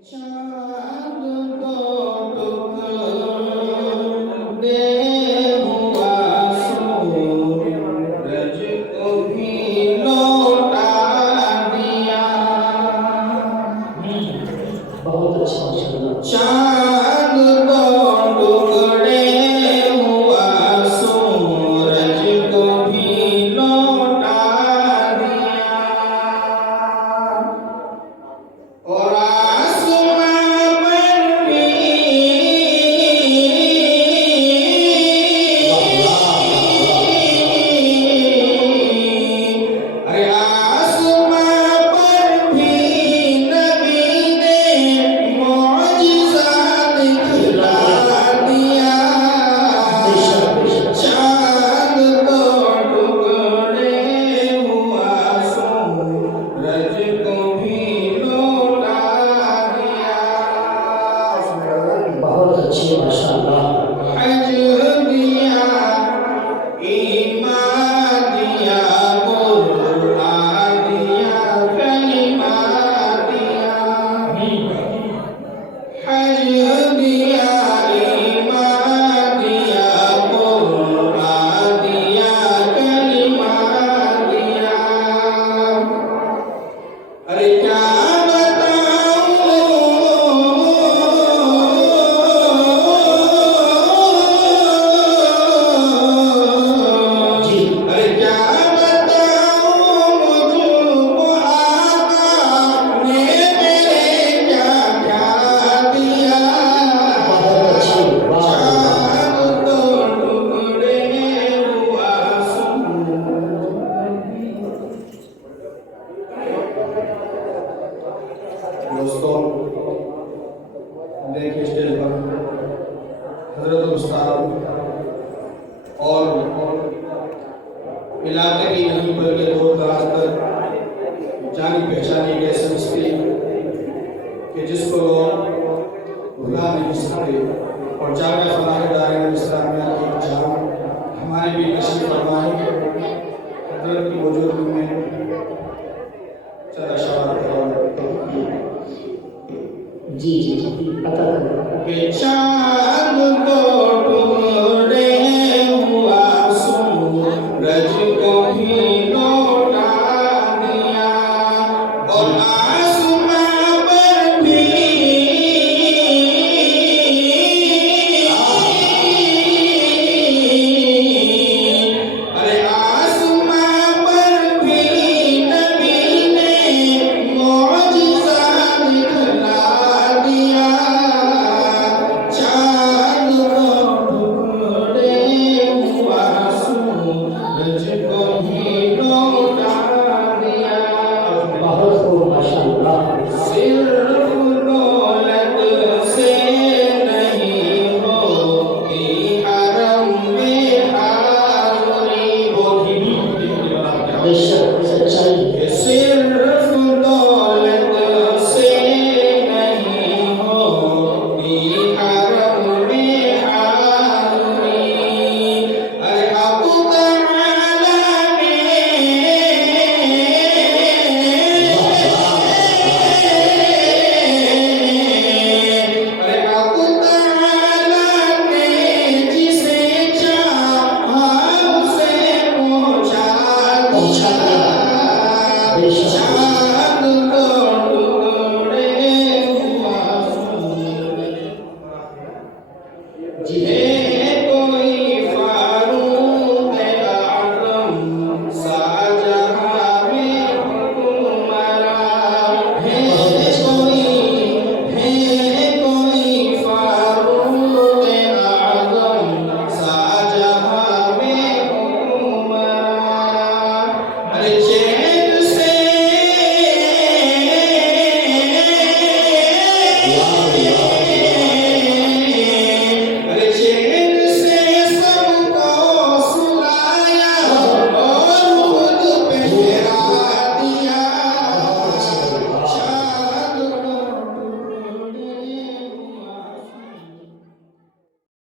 चांद को टुकड़े हुआ सूरज को भी लौटा दिया। बहुत अच्छा माशाल्लाह। चांद को टुकड़े हुआ सूरज को भी लौटा दिया। और बहुत अच्छी माशाल्लाह। दोस्तों, देखिए स्टेज पर हजरत उस्ताद और इलाके की नहीं बल्कि दूर दराज तक जानी पहचानी गई हस्ती कि जिसको लोग भुला नहीं सकते। और जामिया फलाह दायरा इस्लामिया की जान हमारे भी नसीब फरमाई। हजरत की मौजूदगी में चला शवाद जी जी जी पता के चांद को टुकड़े हुआ सूरज को भी लौटा दिया। और आसमां पर भी आसमां पर भी नबी ने मौजिज़ा दिखला दिया। चांद को टुकड़े हुआ सूरज को भी लौटा दिया। बहुत खूब माशाल्लाह।